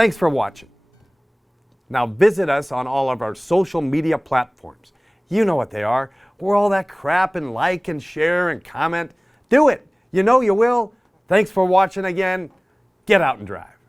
Thanks for watching. Now visit us on all of our social media platforms. You know what they are. Where all that crap and like and share and comment. Do it. You know you will. Thanks for watching again. Get out and drive.